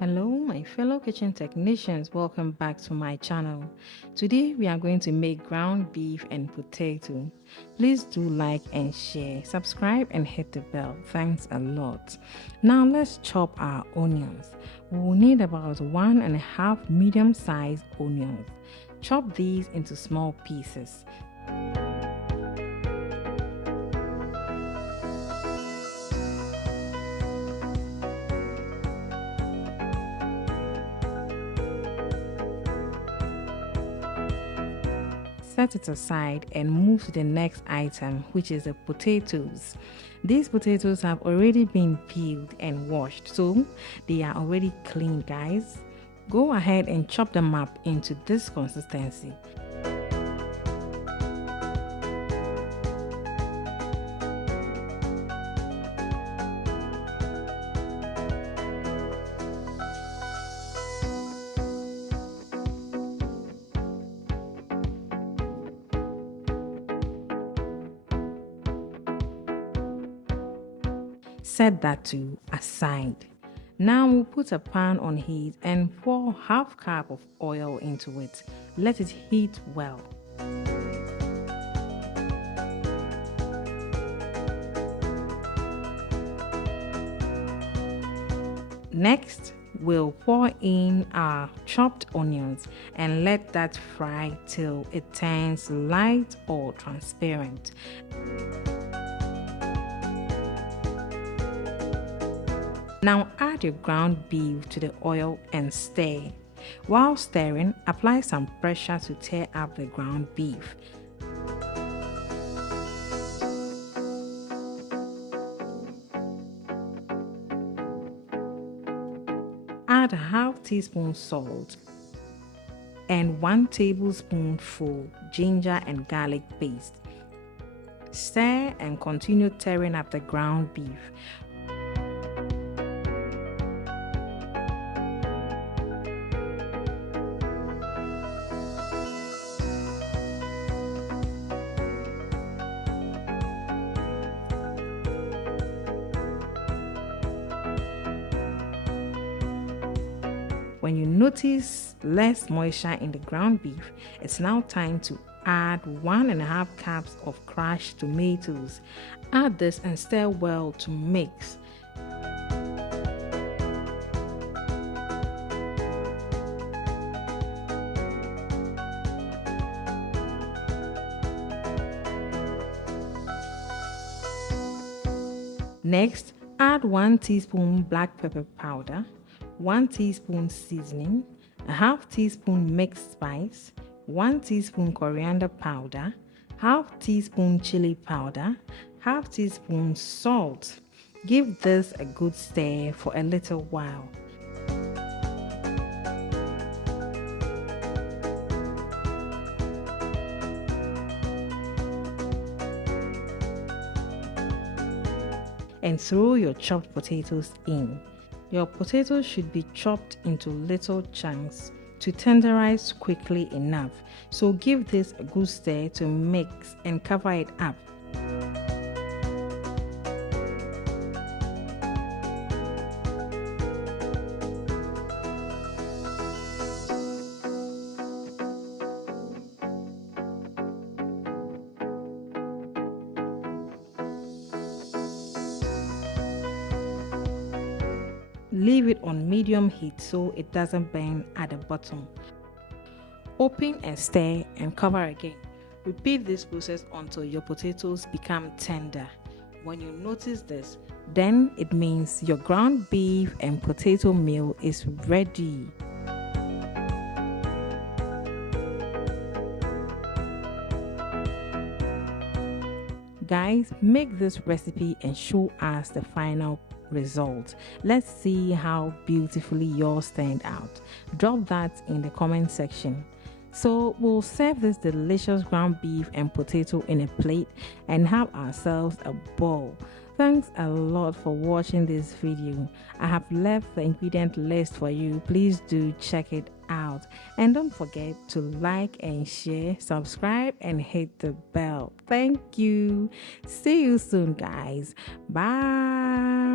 Hello my fellow kitchen technicians, welcome back to my channel. Today we are going to make ground beef and potato. Please do like and share, subscribe and hit the bell. Thanks a lot. Now let's chop our onions. We will need about 1.5 medium-sized onions. Chop these into small pieces. Set it aside and move to the next item, which is the potatoes. These potatoes have already been peeled and washed, so they are already clean, guys. Go ahead and chop them up into this consistency. Set that to aside. Now we'll put a pan on heat and pour half cup of oil into it. Let it heat well. Next, we'll pour in our chopped onions and let that fry till it turns light or transparent. Now add your ground beef to the oil and stir. While stirring, apply some pressure to tear up the ground beef. Add a half teaspoon salt and 1 tablespoonful ginger and garlic paste. Stir and continue tearing up the ground beef. When you notice less moisture in the ground beef, it's now time to add 1.5 cups of crushed tomatoes. Add this and stir well to mix. Next, add 1 teaspoon black pepper powder, 1 teaspoon seasoning, a half teaspoon mixed spice, 1 teaspoon coriander powder, half teaspoon chili powder, half teaspoon salt. Give this a good stir for a little while. And throw your chopped potatoes in. Your potatoes should be chopped into little chunks to tenderize quickly enough. So give this a good stir to mix and cover it up. Leave it on medium heat so it doesn't burn at the bottom. Open and stir and cover again. Repeat this process until your potatoes become tender. When you notice this, then it means your ground beef and potato meal is ready. Guys, make this recipe and show us the final result. Let's see how beautifully yours turned out. Drop that in the comment section. So we'll serve this delicious ground beef and potato in a plate and have ourselves a bowl. Thanks a lot for watching this video. I have left the ingredient list for you. Please do check it out. And don't forget to like and share, subscribe and hit the bell. Thank you. See you soon, guys. Bye.